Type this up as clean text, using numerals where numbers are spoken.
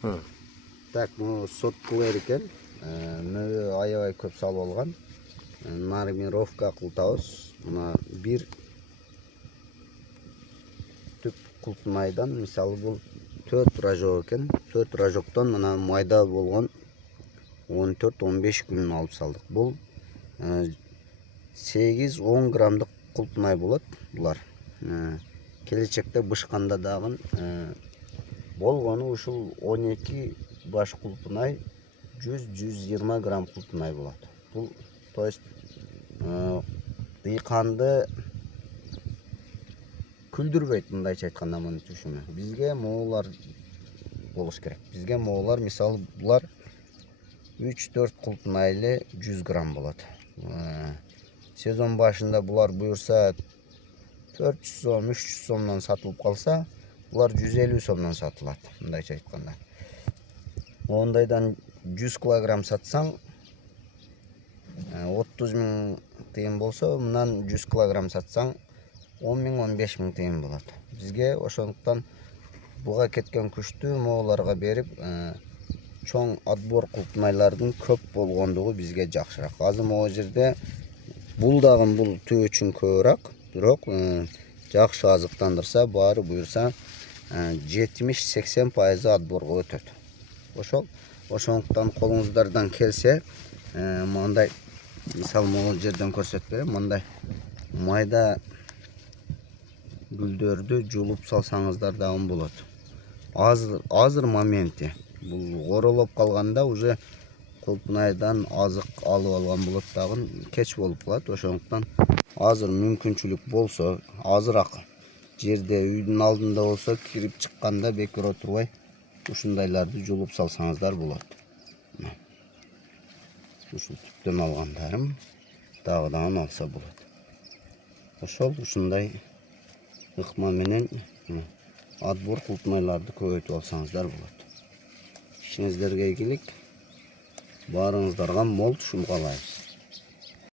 Так, соткылар екен. Мөбө аябай көп салып алган. Нормировка кылтабыз. Мына бир түп култмайдан, мисалы бул 4 рожок екен. 4 рожоктон мына майда болгон 14-15 күн алып салдык. Бул 8-10 грамдык култмай болот булар. Келечекте бышканда дагы болгону ушул 12 баш култмай 100-120 грамм култмай болот. Бул то есть дыйканды күлдүрбөйт, мындайча айтканда мунун түшүмү. Бизге моолар болуш керек. Бизге моолар мисалы булар 3-4 култмайлы 100 грамм болот. Сезон башында булар буюрса 400 сом, 300 сомдон сатылып калса, булар 150 сомдон сатылат, мындайча айтканда. Ондайдан 100 килограмм сатсаң 30 000 тыйын болсо, мындан 100 килограмм сатсаң 10 000, 15 000 тыйын болот. Бизге ошондуктан буга кеткен күчтү мооларга берип, чоң отбор култмайлардын көп болгондугу бизге жакшыраак. Азыр могу жерде бул дагы бул түбү үчүн көбүрөөк, бирок жакшы азыктандырса, баары буюрса 70-80% отборго өтөт. Ошондуктан колуңуздардан келсе, мындай мисал могу жерден көрсөтүп берем. Мындай майда гүлдөрдү жулуп салсаңыздар дагы болот. Азыр моменти. Бул королоп калганда уже култмайдан азык алып алган болот дагы кеч болуп калат. Ошондуктан азыр мүмкүнчүлүк болсо, азыраак жерде үйдүн алдында болсо, кирип чыкканда бекер отурбай ушундайларды жулуп салсаңыздар болот. Ушул түптөн алгандарым дагы алса болот. Ушундай ыкма менен отбор култмайларды көбөйтүп алсаңыздар болот. Ишиңиздерге ийгилик, баарыңыздарга мол түшүм каалайбыз.